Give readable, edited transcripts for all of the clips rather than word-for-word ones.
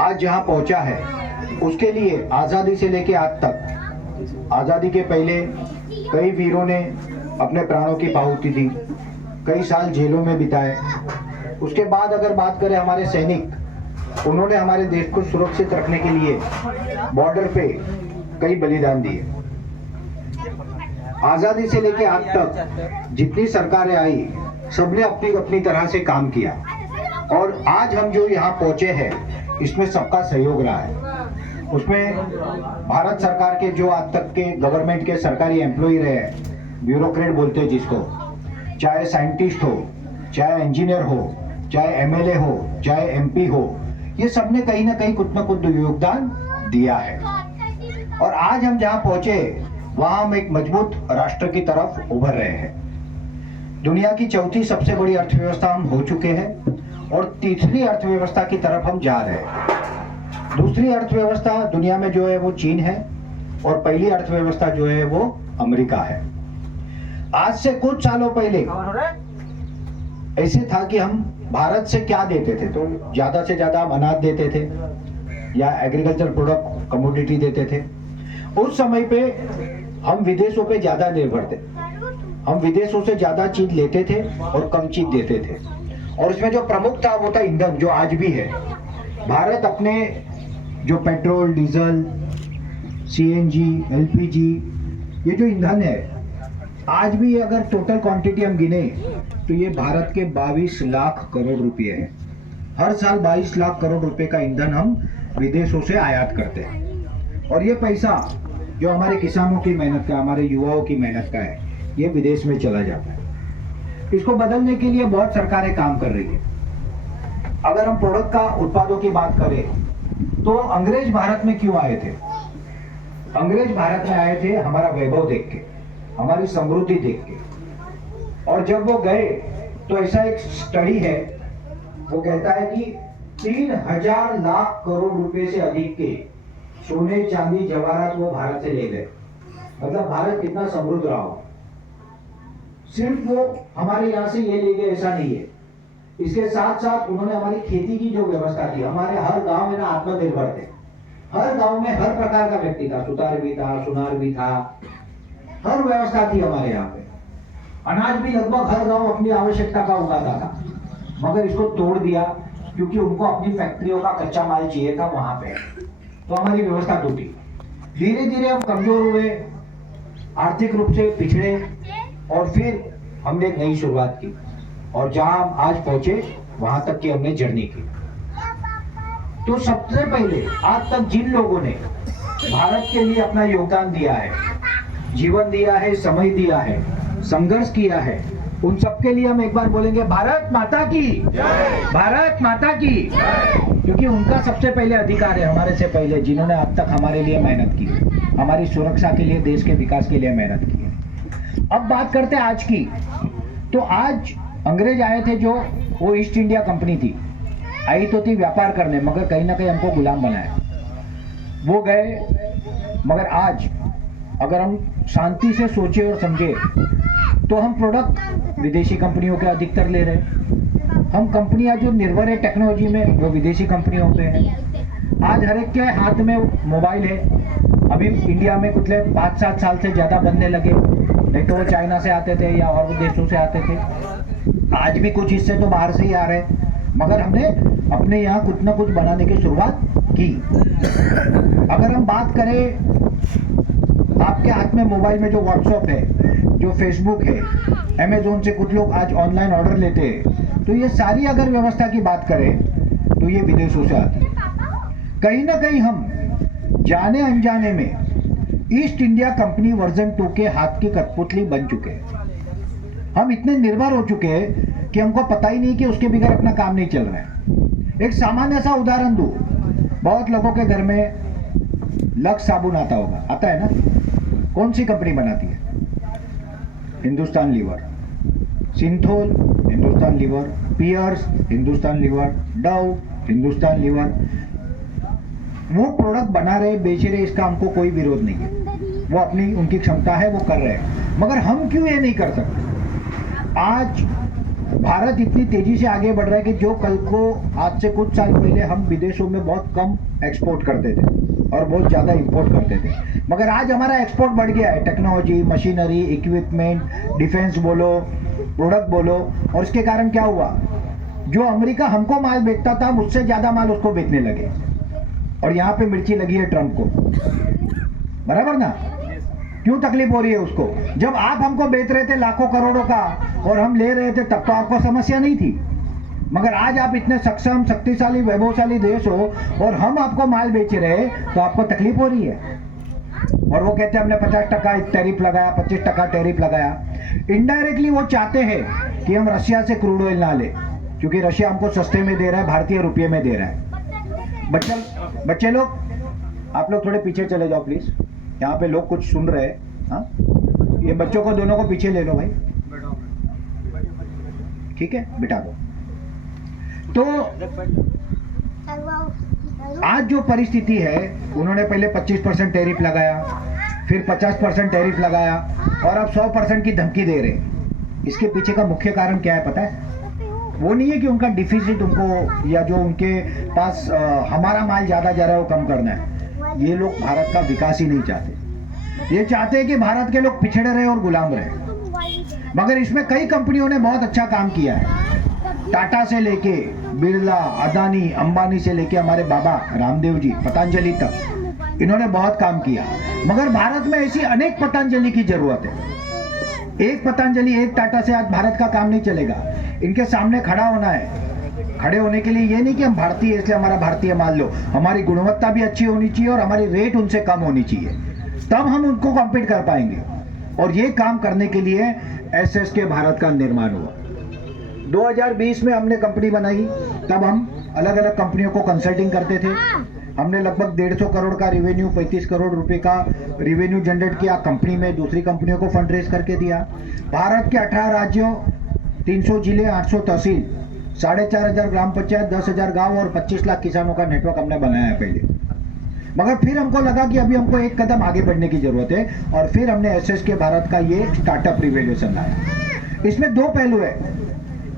आज जहां पहुंचा है उसके लिए आजादी से लेकर आज तक, आजादी के पहले कई वीरों ने अपने प्राणों की आहुति दी, कई साल जेलों में बिताए। उसके बाद अगर बात करें हमारे सैनिक, उन्होंने हमारे देश को सुरक्षित रखने के लिए बॉर्डर पे कई बलिदान दिए। आजादी से लेकर आज तक जितनी सरकारें आई, सबने अपनी अपनी तरह से काम किया और आज हम जो यहाँ पहुंचे हैं इसमें सबका सहयोग रहा है। उसमें भारत सरकार के जो आज तक के गवर्नमेंट के सरकारी एम्प्लॉय रहे हैं, ब्यूरोक्रेट बोलते हैं जिसको, चाहे साइंटिस्ट हो, चाहे इंजीनियर हो, चाहे एमएलए हो, चाहे एमपी हो, ये सबने कहीं ना कहीं कुछ ना कुछ योगदान दिया है। और आज हम जहां पहुंचे वहां हम एक मजबूत राष्ट्र की तरफ उभर रहे हैं। दुनिया की चौथी सबसे बड़ी अर्थव्यवस्था हम हो चुके हैं और तीसरी अर्थव्यवस्था की तरफ हम जा रहे हैं। दूसरी अर्थव्यवस्था दुनिया में जो है वो चीन है और पहली अर्थव्यवस्था जो है वो अमेरिका है। आज से कुछ सालों पहले ऐसे था कि हम भारत से क्या देते थे, तो ज्यादा से ज्यादा हम अनाज देते थे या एग्रीकल्चर प्रोडक्ट कमोडिटी देते थे। उस समय पे हम विदेशों पे ज्यादा निर्भर थे, हम विदेशों से ज्यादा चीज लेते थे और कम चीज देते थे। और इसमें जो प्रमुख था वो था ईंधन, जो आज भी है। भारत अपने जो पेट्रोल, डीजल, सीएनजी, एलपीजी, ये जो ईंधन है, आज भी अगर टोटल क्वांटिटी हम गिने तो ये भारत के 22 लाख करोड़ रुपए है। हर साल 22 लाख करोड़ रुपए का ईंधन हम विदेशों से आयात करते हैं और ये पैसा जो हमारे किसानों की मेहनत का, हमारे युवाओं की मेहनत का है, ये विदेश में चला जाता है। इसको बदलने के लिए बहुत सरकारें काम कर रही है। अगर हम प्रोडक्ट का, उत्पादों की बात करें तो अंग्रेज भारत में क्यों आए थे? अंग्रेज भारत में आए थे हमारा वैभव देख के, हमारी समृद्धि देख के। और जब वो गए तो ऐसा एक स्टडी है, वो कहता है कि 3000 लाख करोड़ रुपए से अधिक के सोने, चांदी, जवाहरात वो भारत से ले गए। मतलब भारत कितना समृद्ध रहा हो। सिर्फ वो हमारे यहाँ से ये ले गए ऐसा नहीं है, इसके साथ साथ उन्होंने हमारी खेती की जो व्यवस्था थी, हमारे हर गांव में ना आत्मनिर्भर थे। हर गांव में हर प्रकार का व्यक्ति था, सुतार भी था, सुनार भी था, हर व्यवस्था थी हमारे यहाँ पे। अनाज भी लगभग हर गांव अपनी आवश्यकता का उगाता था, मगर इसको तोड़ दिया क्योंकि उनको अपनी फैक्ट्रियों का कच्चा माल चाहिए था वहां पे, तो हमारी व्यवस्था टूटी। धीरे धीरे हम कमजोर हुए, आर्थिक रूप से पिछड़े और फिर हमने एक नई शुरुआत की और जहां हम आज पहुंचे वहां तक की हमने जर्नी की। तो सबसे पहले आज तक जिन लोगों ने भारत के लिए अपना योगदान दिया है, जीवन दिया है, समय दिया है, संघर्ष किया है, उन सबके लिए हम एक बार बोलेंगे भारत माता की जय, भारत माता की जय। क्योंकि उनका सबसे पहले अधिकार है, हमारे से पहले, जिन्होंने अब तक हमारे लिए मेहनत की, हमारी सुरक्षा के लिए, देश के विकास के लिए मेहनत की है। अब बात करते हैं आज की। तो आज अंग्रेज आए थे, जो वो ईस्ट इंडिया कंपनी थी, आई तो थी व्यापार करने, मगर कहीं ना कहीं हमको गुलाम बनाया। वो गए, मगर आज अगर हम शांति से सोचे और समझे तो हम प्रोडक्ट विदेशी कंपनियों के अधिकतर ले रहे हैं। हम कंपनियां जो निर्भर है टेक्नोलॉजी में, वो विदेशी कंपनियों पे है। आज हर एक के हाथ में मोबाइल है। अभी इंडिया में कुछ 5-7 साल से ज़्यादा बनने लगे, नहीं तो वो चाइना से आते थे या और देशों से आते थे। आज भी कुछ हिस्से तो बाहर से ही आ रहे हैं, मगर हमने अपने यहाँ कुछ ना कुछ बनाने की शुरुआत की। अगर हम बात करें, आपके हाथ में मोबाइल में जो व्हाट्सएप है, जो फेसबुक है, अमेजोन से कुछ लोग आज ऑनलाइन ऑर्डर लेते हैं, तो ये सारी अगर व्यवस्था की बात करें तो ये विदेशों से आती है। कहीं ना कहीं हम जाने अनजाने में ईस्ट इंडिया कंपनी वर्जन 2 के हाथ की कठपुतली बन चुके हैं। हम इतने निर्भर हो चुके हैं कि हमको पता ही नहीं कि उसके बगैर अपना काम नहीं चल रहा है। एक सामान्य सा उदाहरण दूं, बहुत लोगों के घर में लक्स साबुन आता होगा, आता है ना? कौन सी कंपनी बनाती है? Hindustan Lever. Cinthol Hindustan Lever, Pears Hindustan Lever, Dove Hindustan Lever. वो प्रोडक्ट बना रहे, बेच रहे, इसका हमको कोई विरोध नहीं है। वो अपनी, उनकी क्षमता है, वो कर रहे हैं। मगर हम क्यों ये नहीं कर सकते? आज भारत इतनी तेजी से आगे बढ़ रहा है कि जो कल को आज से कुछ साल पहले हम विदेशों में बहुत कम एक्सपोर्ट करते थे और बहुत ज़्यादा इंपोर्ट करते थे, मगर आज हमारा एक्सपोर्ट बढ़ गया है। टेक्नोलॉजी, मशीनरी, इक्विपमेंट, डिफेंस बोलो, प्रोडक्ट बोलो। और इसके कारण क्या हुआ, जो अमेरिका हमको माल बेचता था मुझसे ज़्यादा माल उसको बेचने लगे। और यहाँ पे मिर्ची लगी है ट्रम्प को, बराबर ना? क्यों तकलीफ हो रही है उसको? जब आप हमको बेच रहे थे लाखों करोड़ों का और हम ले रहे थे तब तो आपको समस्या नहीं थी, मगर आज आप इतने सक्षम, शक्तिशाली, वैभवशाली देश हो और हम आपको माल बेच रहे तो आपको तकलीफ हो रही है। और वो कहते हैं हमने 50% टैरिफ लगाया, 25% टैरिफ लगाया। इनडायरेक्टली वो चाहते हैं कि हम रशिया से क्रूड ऑयल ना ले, क्योंकि रशिया हमको सस्ते में दे रहा है, भारतीय रुपये में दे रहा है। बच्चे लोग, आप लोग थोड़े पीछे चले जाओ प्लीज, यहाँ पे लोग कुछ सुन रहे हैं। हाँ, ये बच्चों को दोनों को पीछे ले लो भाई, ठीक है, बिठा दो। तो आज जो परिस्थिति है, उन्होंने पहले 25% टैरिफ लगाया, फिर 50% टैरिफ लगाया और अब 100% की धमकी दे रहे। इसके पीछे का मुख्य कारण क्या है पता है? वो नहीं है कि उनका डिफिसिट उनको, या जो उनके पास हमारा माल ज़्यादा जा रहा है वो कम करना है। ये लोग भारत का विकास ही नहीं चाहते। ये चाहते हैं कि भारत के लोग पिछड़े रहे और गुलाम रहे। मगर इसमें कई कंपनियों ने बहुत अच्छा काम किया है। टाटा से लेके बिरला, अदानी, अंबानी से लेके हमारे बाबा रामदेव जी, पतंजलि तक, इन्होंने बहुत काम किया। मगर भारत में ऐसी अनेक पतंजलि की जरूरत है। एक पतंजलि, एक टाटा से आज भारत का काम नहीं चलेगा। इनके सामने खड़ा होना है। खड़े होने के लिए ये नहीं कि हम भारतीय इसलिए हमारा भारतीय माल लो, हमारी गुणवत्ता भी अच्छी होनी चाहिए और हमारी रेट उनसे कम होनी चाहिए, तब हम उनको कॉम्पीट कर पाएंगे। और ये काम करने के लिए एसएसके भारत का निर्माण हुआ। 2020 में हमने कंपनी बनाई, तब हम अलग अलग कंपनियों को कंसल्टिंग करते थे। हमने लगभग 150 करोड़ का रिवेन्यू, 35 करोड़ रुपए का रिवेन्यू जनरेट किया कंपनी में, दूसरी कंपनियों को फंड रेज करके दिया। भारत के 18 राज्यों, 300 जिले, 800 तहसील, 4,500 ग्राम पंचायत, 10,000 गांव और 25 लाख किसानों का नेटवर्क हमने बनाया है पहले। मगर फिर हमको लगा कि अभी हमको एक कदम आगे बढ़ने की जरूरत है और फिर हमने एसएसके भारत का ये स्टार्टअप रिवोल्यूशन लाया। इसमें दो पहलू है,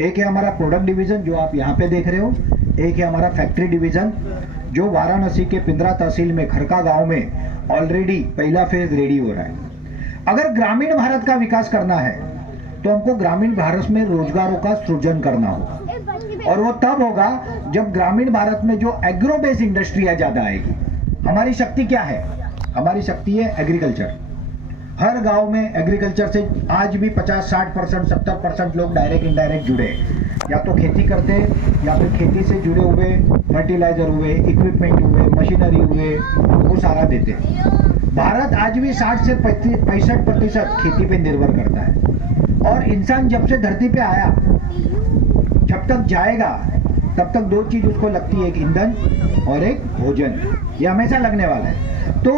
एक है हमारा प्रोडक्ट डिवीजन जो आप यहाँ पे देख रहे हो, एक है हमारा फैक्ट्री डिवीजन जो वाराणसी के पिंद्रा तहसील में खरका गांव में ऑलरेडी पहला फेज रेडी हो रहा है। अगर ग्रामीण भारत का विकास करना है तो हमको ग्रामीण भारत में रोजगारों का सृजन करना होगा, और वो तब होगा जब ग्रामीण भारत में जो एग्रो बेस्ड इंडस्ट्री ज्यादा आएगी। हमारी शक्ति क्या है? हमारी शक्ति है एग्रीकल्चर। हर गांव में एग्रीकल्चर से आज भी 50-60%, 70% लोग डायरेक्ट इनडायरेक्ट जुड़े, या तो खेती करते या फिर खेती से जुड़े हुए, फर्टिलाइजर हुए, इक्विपमेंट हुए, मशीनरी हुए, वो सारा देते हैं। भारत आज भी 60 से 65% खेती पे निर्भर करता है। और इंसान जब से धरती पे आया, जब तक जाएगा तब तक दो चीज उसको लगती है, एक ईंधन और एक भोजन। ये हमेशा लगने वाला है। तो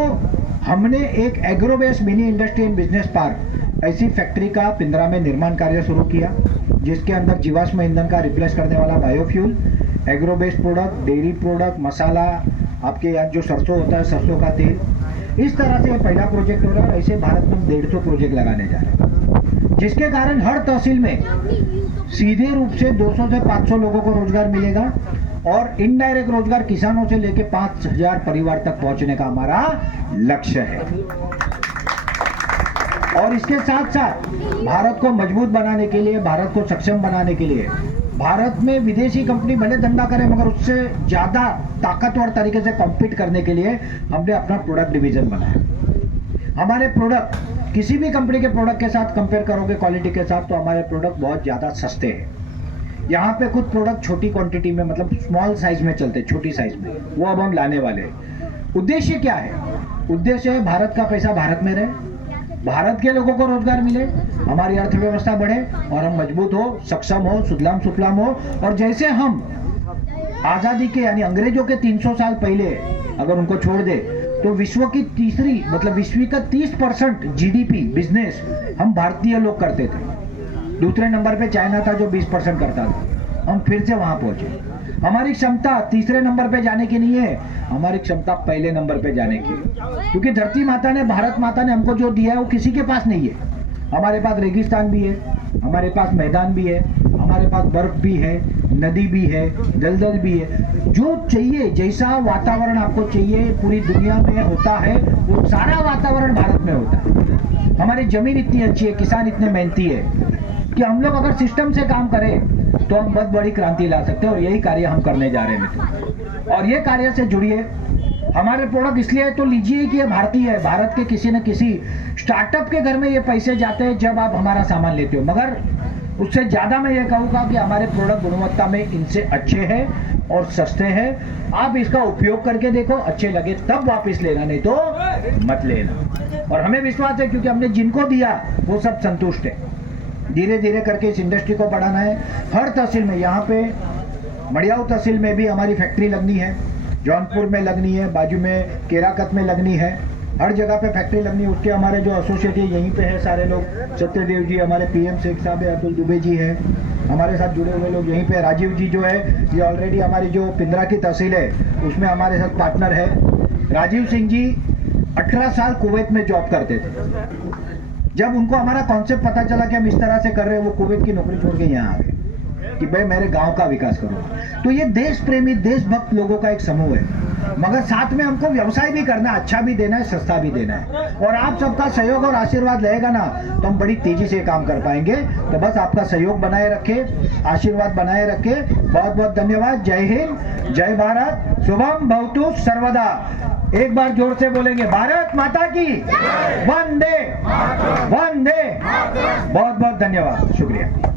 हमने एक agro based mini industry and business park, ऐसी फैक्ट्री का पिंद्रा में निर्माण कार्य शुरू किया, जिसके अंदर जीवाश्म ईंधन का रिप्लेस करने वाला biofuel, agro based product, dairy product, masala, आपके यहाँ जो सरसों होता है सरसों का तेल, इस तरह से पहला प्रोजेक्ट हो रहा है। ऐसे भारत में 150 प्रोजेक्ट लगाने जा रहे हैं, जिसके कारण हर तहसील में सीधे रूप से 200 से 500 लोगों को रोजगार मिलेगा और इनडायरेक्ट रोजगार किसानों से लेकर 5,000 परिवार तक पहुंचने का हमारा लक्ष्य है। और इसके साथ साथ भारत को मजबूत बनाने के लिए, भारत को सक्षम बनाने के लिए, भारत में विदेशी कंपनी भले धंधा करे मगर उससे ज्यादा ताकतवर तरीके से कॉम्पीट करने के लिए हमने अपना प्रोडक्ट डिवीजन बनाया। हमारे प्रोडक्ट किसी भी कंपनी के प्रोडक्ट के साथ कंपेयर करोगे क्वालिटी के साथ, तो हमारे प्रोडक्ट बहुत ज़्यादा सस्ते हैं। यहाँ पे कुछ प्रोडक्ट छोटी क्वांटिटी में, मतलब स्मॉल साइज में चलते, छोटी साइज में, वो अब हम लाने वाले हैं। उद्देश्य क्या है? उद्देश्य है भारत का पैसा भारत में रहे, भारत के लोगों को रोजगार मिले, हमारी अर्थव्यवस्था बढ़े और हम मजबूत हो, सक्षम हो, सुजलाम सुफलाम हो। और जैसे हम आज़ादी के यानी अंग्रेजों के 300 साल पहले अगर उनको छोड़ दे तो विश्व की तीसरी, मतलब विश्व का 30% जीडीपी बिजनेस हम भारतीय लोग करते थे। दूसरे नंबर पे चाइना था जो 20% करता था। हम फिर से वहां पहुंचे। हमारी क्षमता तीसरे नंबर पे जाने की नहीं है, हमारी क्षमता पहले नंबर पे जाने की, क्योंकि धरती माता ने, भारत माता ने हमको जो दिया है वो किसी के पास नहीं है। हमारे पास रेगिस्तान भी है, हमारे पास मैदान भी है, हमारे पास बर्फ भी है, नदी भी है, दलदल भी है। जो चाहिए, जैसा वातावरण आपको चाहिए पूरी दुनिया में होता है, वो सारा वातावरण भारत में होता है। हमारी जमीन इतनी अच्छी है, किसान इतने मेहनती है कि हम लोग अगर सिस्टम से काम करें तो हम बहुत बड़ी क्रांति ला सकते हैं, और यही कार्य हम करने जा रहे हैं मित्रों। और ये कार्य से जुड़िए। हमारे प्रोडक्ट इसलिए तो लीजिए कि ये भारतीय है। भारत के किसी न किसी स्टार्टअप के घर में ये पैसे जाते हैं जब आप हमारा सामान लेते हो, मगर उससे ज्यादा मैं ये कहूँगा कि हमारे प्रोडक्ट गुणवत्ता में इनसे अच्छे हैं और सस्ते हैं। आप इसका उपयोग करके देखो, अच्छे लगे तब वापस लेना, नहीं तो मत लेना। और हमें विश्वास है क्योंकि हमने जिनको दिया वो सब संतुष्ट है। धीरे धीरे करके इस इंडस्ट्री को बढ़ाना है। हर तहसील में, यहाँ पे मड़ियाऊ तहसील में भी हमारी फैक्ट्री लगनी है, जौनपुर में लगनी है, बाजू में केराकत में लगनी है, हर जगह पे फैक्ट्री लगनी है। उसके हमारे जो एसोसिएट है यहीं पे है सारे लोग, सत्यदेव जी हमारे पीएम शेख साहब है, अतुल दुबे जी है हमारे साथ जुड़े हुए लोग यहीं पे, राजीव जी जो है ये ऑलरेडी हमारी जो पिंदरा की तहसील है उसमें हमारे साथ पार्टनर है। राजीव सिंह जी 18 साल कुवैत में जॉब करते थे। जब उनको हमारा कॉन्सेप्ट पता चला कि हम इस तरह से कर रहे हैं, वो कुवैत की नौकरी छोड़ के यहाँ आ गए कि भाई मेरे गांव का विकास करो। तो ये देश प्रेमी, देशभक्त लोगों का एक समूह है, मगर साथ में हमको व्यवसाय भी करना है, अच्छा भी देना है, सस्ता भी देना है। और आप सबका सहयोग और आशीर्वाद रहेगा ना तो हम बड़ी तेजी से काम कर पाएंगे। तो बस आपका सहयोग बनाए रखे, आशीर्वाद बनाए रखे। बहुत बहुत धन्यवाद। जय हिंद, जय भारत, शुभम भवतु सर्वदा। एक बार जोर से बोलेंगे, भारत माता की वंदे वंदे। बहुत बहुत धन्यवाद, शुक्रिया।